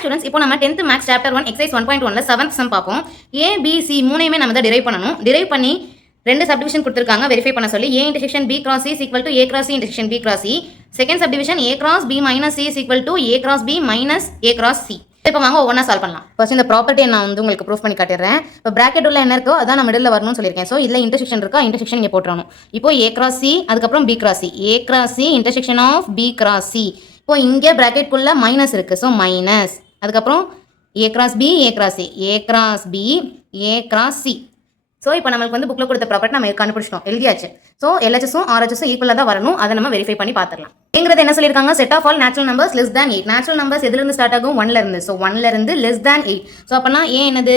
Students இப்போ நம்ம 10th maths chapter 1 exercise 1.1ல 7th சம் பார்ப்போம். A B C மூணையுமே நம்ம தான் டிரைவ் பண்ணனும். டிரைவ் பண்ணி ரெண்டு சப்டிவிஷன் கொடுத்திருக்காங்க வெரிஃபை பண்ண சொல்லி A intersection B cross C is equal to A cross C intersection B cross C. Second subdivision A cross B minus C is equal to A cross B minus A cross C. இப்போ வாங்க ஒவ்வொன்றா solve பண்ணலாம். First இந்த property நான் வந்து உங்களுக்கு proof பண்ணி காட்டிடுறேன். இப்போ பிராக்கெட் உள்ள என்ன இருக்கோ அதான் நான் மிடில் வரணும்னு சொல்லியிருக்கேன். ஸோ இதில் இன்டர்செக்ஷன் இருக்கா, இன்டர்செக்ஷன் இங்கே போட்டுறணும். இப்போ A cross C அதுக்கப்புறம் B cross C. A cross C intersection of B cross C. இப்போ இங்கே பிராக்கெட்குள்ள மைனஸ் இருக்குது. ஸோ மைனஸ் அதுக்கப்புறம் A cross B A cross C A cross B A cross C. So இப்போ நம்மளுக்கு வந்து புக்கில் கொடுத்த ப்ராப்பர்ட்டி நம்ம கண்டுபிடிச்சிட்டோம், எழுதியாச்சு. ஸோ LHSும் RHSும் ஈக்குவலாக தான் வரணும், அதை நம்ம வெரிஃபை பண்ணி பார்த்துடலாம். அப்படிங்கிறது என்ன சொல்லியிருக்காங்க, set of all natural numbers less than 8. Natural numbers எதுலேருந்து ஸ்டார்ட் ஆகும், 1ல இருந்து. ஸோ 1ல இருந்து லெஸ் தேன் 8. ஸோ அப்போனா ஏன் என்னது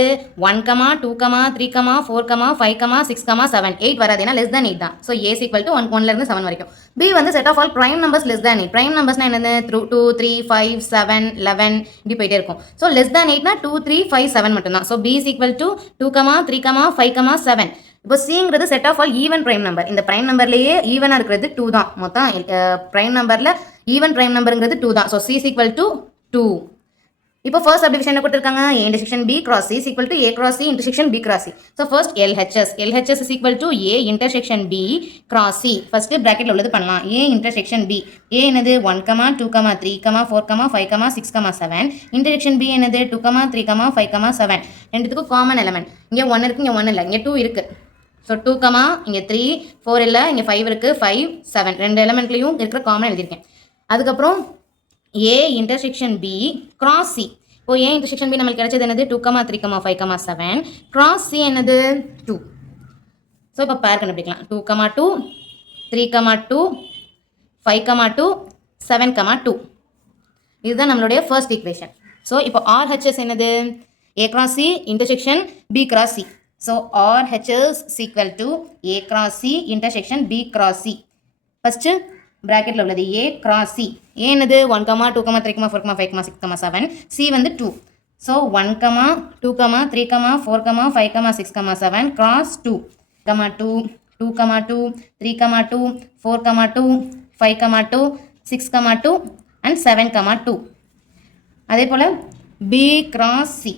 1, 2, 3, 4, 5, 6, 7. 8 வராது, ஏன்னா லெஸ் தேன் 8 தான். ஸோ A ஈக்குவல் டு 1ல இருந்து 7 வரைக்கும். B வந்து set of all prime numbers less than 8. Prime நம்பர்ஸ்னா என்னது 2, 3, 5, 7, 11 இப்படி போயிட்டே இருக்கும். ஸோ லெஸ் தேன் 8னா 2, 3, 5, 7 மட்டும்தான். So B equal to 2, 3, 5, 7. இப்போ சிங்கிறது set of all even prime number. இந்த பிரைம் நம்பர்லேயே ஈவனாக இருக்கிறது 2 தான். மொத்தம் பிரைம் நம்பரில் ஈவன் பிரைம் நம்பருங்கிறது 2 தான். So C equal to 2. இப்போ ஃபர்ஸ்ட் சப்டிவிஷன் என்ன கொடுத்துருக்காங்க, A intersection B cross C is equal to A cross C intersection B cross C. So first LHS is equal to A intersection B cross C. First பிராக்கெட்டில் உள்ளது பண்ணலாம். A intersection B. A என்னது 1, 2, 3, 4, 5, 6, 7. intersection B என்னது 2, 3, 5, 7. ரெண்டுத்துக்கும் common element. இங்கே 1 இருக்குது, இங்கே 1 இல்லை, இங்கே 2 இருக்குது. ஸோ 2, இங்கே 3, 4 இல்லை, இங்கே 5 இருக்குது, 5, 7. ரெண்டு எலமெண்ட்லையும் இருக்கிற காமன் எழுதியிருக்கேன். அதுக்கப்புறம் A intersection B cross C. இப்போ A intersection B நம்மளுக்கு கிடைச்சது என்னது 2, 3, 5, 7. cross C என்னது 2. ஸோ இப்போ பேர் கண்டுபிடிக்கலாம். 2, 2, 3, 2, 5, 2, 7, 2. இதுதான் நம்மளுடைய ஃபர்ஸ்ட் ஈக்குவேஷன். ஸோ இப்போ RHS என்னது A cross C intersection B cross C. So RHS is equal to A cross C intersection B cross C. First பிராக்கெட்டில் உள்ளது A cross C. A என்னது 1, 2, 3, 4, 5, 6, 7. C வந்து 2. So 1, 2, 3, 4, 5, 6, 7 cross 2. 2, 2, 2, 3, 2, 4, 2, 5, 2, 6, 2 and 7, 2. அதே போல் B cross C.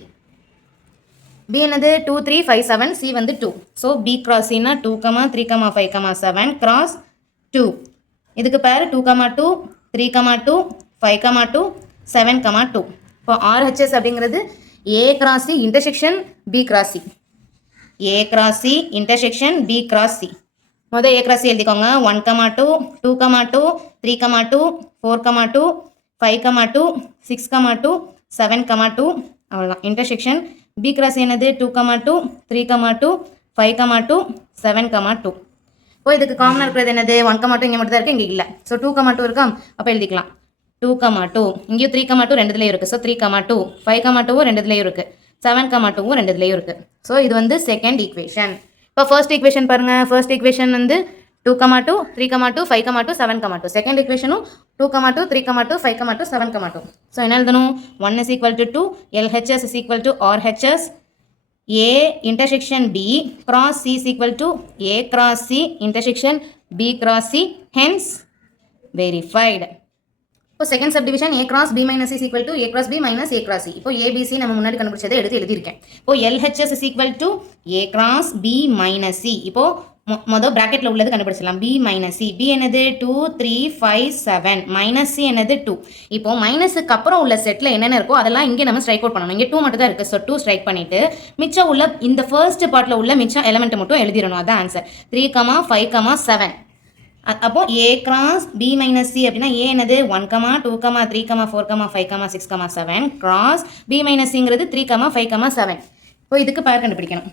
B என்னது 2, 3, 5, 7. C வந்து 2. So B cross C னா 2, 3, 5, 7 cross 2. இதுக்கு பேர் 2, 2, 3, 2, 5, 2, 7, 2. இப்போ RHS அப்படிங்கிறது A cross C intersection B cross C. A cross C intersection B cross C. முதல் A cross C எழுதிக்கோங்க. 1, 2, 2, 2, 3, 2, 4, 2, 5, 2, 6, 2, 7, 2. அவ்வளோதான். இன்டர்செக்ஷன் B cross என்னது 2, 2, 3, 2, 5, 2, 7, 2. இப்போ இதுக்கு காமனாக இருக்கிறது என்னது 1, 2 இங்கே மட்டும் தான் இருக்குது, இங்கே இல்லை. ஸோ 2, 2 இருக்கா, அப்போ எழுதிக்கலாம் 2, 2. இங்கேயும் 3, 2 ரெண்டுலேயும் இருக்குது. ஸோ 3, 2, 5, 2 ரெண்டுலேயும் இருக்குது, 7, 2 ரெண்டுலேயும் இருக்குது. ஸோ இது வந்து செகண்ட் ஈக்குவேஷன். இப்போ ஃபர்ஸ்ட் ஈக்குவேஷன் பாருங்கள். ஃபர்ஸ்ட் ஈக்குவேஷன் வந்து 2, 2, 3, 2, 5, 2, 7, 2. செகண்ட் ஈக்குவேஷனும் 2, 2, 3, 2, 5, 2, 7, 2. ஸோ என்ன எழுதணும், 1 is equal to 2, LHS is equal to RHS. A intersection B cross C is equal to A cross C intersection B cross C, hence verified. இப்போ second subdivision A cross B minus C is equal to A cross B minus A cross C. இப்போ ABC நம்ம முன்னாடி கண்டுபிடிச்சதை எழுதியிருக்கேன். இப்போ LHS is equal to A cross B minus C. இப்போ மொதல் பிராக்கெட்டில் உள்ளது கண்டுபிடிச்சலாம். B minus C. B என்னது 2, 3, 5, 7. Minus C என்னது 2. இப்போ மைனஸுக்கு அப்புறம் உள்ள செட்டில் என்னென்ன இருக்கோ அதெல்லாம் இங்கே நம்ம ஸ்ட்ரைக் அவுட் பண்ணணும். இங்கே 2 மட்டும் தான் இருக்குது. ஸோ 2 ஸ்ட்ரைக் பண்ணிவிட்டு மிச்சம் உள்ள இந்த ஃபர்ஸ்ட் பார்ட்டில் உள்ள மிச்சம் எலமெண்ட் மட்டும் எழுதிடணும். அதுதான் ஆன்சர். 3, 5, 7. அப்போ A cross B minus C அப்படின்னா A என்னது 1, 2, 3, 4, 5, 6, 7 cross B minus Cங்கிறது 3, 5, 7. இப்போ இதுக்கு பேர் கண்டுபிடிக்கணும்.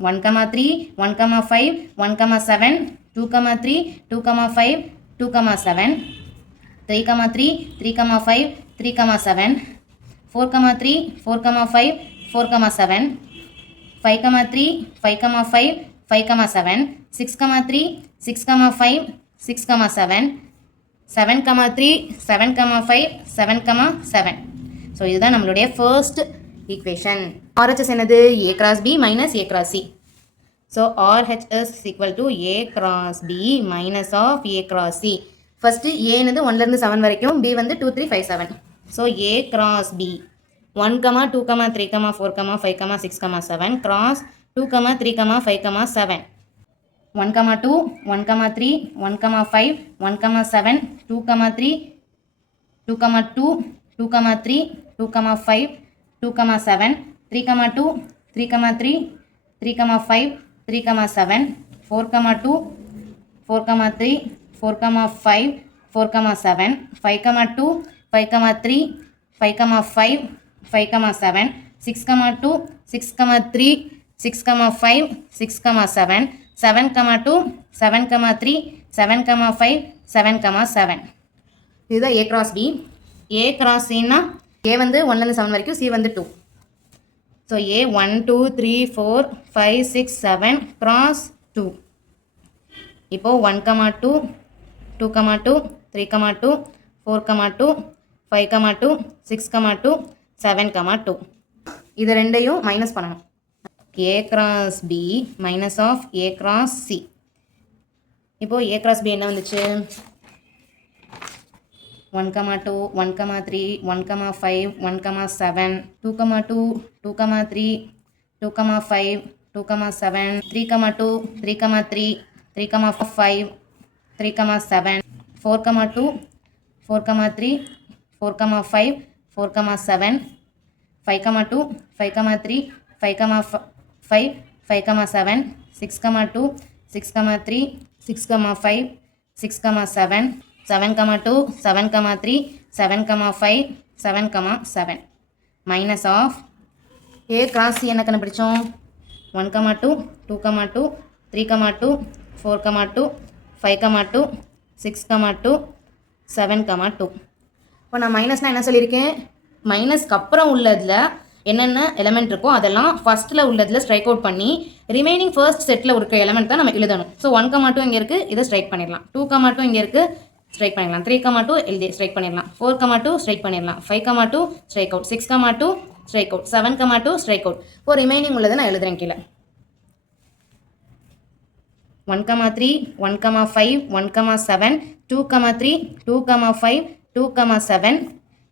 1, 3, 1, 5, 1, 7, 2, 3, 2, 5, 2, 7, 3, 3, 3, 5, 3, 7, 4, 3, 4, 5, 4, 7, 5, 3, 5, 5, 5, 7, 6, 3, 6, 5, 6, 7, 7, 3, 7, 5, 7, 7. ஸோ இதுதான் நம்மளுடைய ஃபர்ஸ்ட் ஈக்குவேஷன். RHS என்னது A cross B minus A cross C. So RHS is equal to A cross B minus of A cross C. First A என்னது 1லேருந்து 7 வரைக்கும், B வந்து 2, 3, 5, 7. So A cross B 1, 2, 3, 4, 5, 6, 7 cross 2, 3, 5, 7. 1, 2, 1, 3, 1, 5, 1, 7, 2, 3, 2, 2, 2, 3, 2, 5, 2, 7, 3, 2, 3, 3, 3, 5, 3, 7, 4, 2, 4, 3, 4, 5, 4, 7, 5, 2, 5, 3, 5, 5, 5, 7, 6, 2, 6, 3, 6, 5, 6, 7, 7, 2, 7, 3, 7, 5, 7, 7. இதுதான் A cross B. A cross Cனா A வந்து 1லேருந்து 7 வரைக்கும், C வந்து 2. So A 1, 2, 3, 4, 5, 6, 7 cross 2. இப்போது 1, 2, 2, 2, 3, 2, 4, 2, 5, 2, 6, 2, 7, 2. இது ரெண்டையும் மைனஸ் பண்ணணும். A cross B minus of A cross C. இப்போது A cross B என்ன வந்துச்சு? 1, 2, 1, 3, 1, 5, 1, 7, 2, 2, 2, 3, 2, 5, 2, 7, 3, 2, 3, 3, 3, 5, 3, 7, 4, 2, 4, 3, 4, 5, 4, 7, 5, 2, 5, 3, 5, 5, 5, 7, 6, 2, 6, 3, 6, 5, 6, 7, 7, 2, 7, 3, 7, 5, 7, 7. Minus of A cross C என்ன கண்டுபிடிச்சோம்? 1, 2, 2, 2, 3, 2, 4, 2, 5, 2, 6, 2, 7, 2. இப்போ நான் மைனஸ்னால் என்ன சொல்லியிருக்கேன்? மைனஸ்க்கு அப்புறம் உள்ளதில் என்னென்ன எலமெண்ட் இருக்கோ அதெல்லாம் ஃபஸ்ட்டில் உள்ளதில் ஸ்ட்ரைக் அவுட் பண்ணி ரிமைனிங் ஃபர்ஸ்ட் செட்டில் இருக்க எலமெண்ட் தான் நம்ம எழுதணும். ஸோ 1, 2 இங்கே இருக்குது, இதை ஸ்ட்ரைக் பண்ணிடலாம். 2, 2 இங்கே இருக்குது, ஸ்ட்ரைக் பண்ணிடலாம். 3, 2 எழுதி ஸ்ட்ரைக் பண்ணிடலாம். 4, 2 ஸ்ட்ரைக் பண்ணிடலாம். 5, 2 strike out. 6, 2 strike out. 7, 2 strike out. இப்போ ரிமைனிங் உள்ளதை நான் எழுதுறேன் கீழே. 1, 3, 1, 5, 1, 7, 2, 3, 2, 5, 2, 7,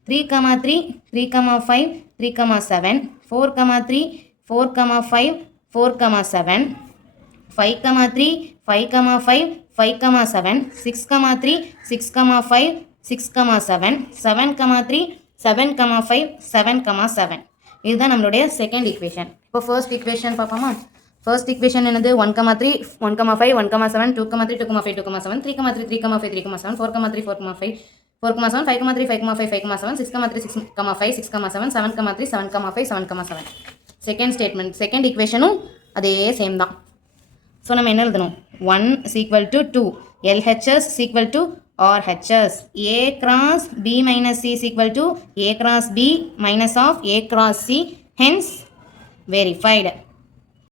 3, 3, 3, 5, 3, 7, 4, 3, 4, 5, 4, 7, 5, 3, 5, 5, 5, 7, 6, 3, 6, 5, 6, 7, 7, 3, 7, 5, 7, 7. இதுதான் நம்மளுடைய செகண்ட் ஈக்குவேஷன். இப்போ ஃபர்ஸ்ட் ஈக்குவேஷன் பார்ப்போமா? ஃபர்ஸ்ட் ஈக்குவேஷன் என்னது? 1, 3, 1, 5, 1, 7, 2, 3, 2, 5, 2, 7, 3, 3, 3, 5, 3, 7, 4, 3, 4, 5, 4, 7, 5, 3, 5, 5, 7, 6, 3, 6, 5, 6, 7, 7, 3, 7, 5, 7, 7. செகண்ட் ஸ்டேட்மெண்ட், செகண்ட் ஈக்குவேஷனும் அதே சேம் தான். ஸோ நம்ம என்ன எழுதணும்? 1 is equal to 2, LHS is equal to RHS, A cross B minus C is equal to A cross B minus of A cross C, hence verified.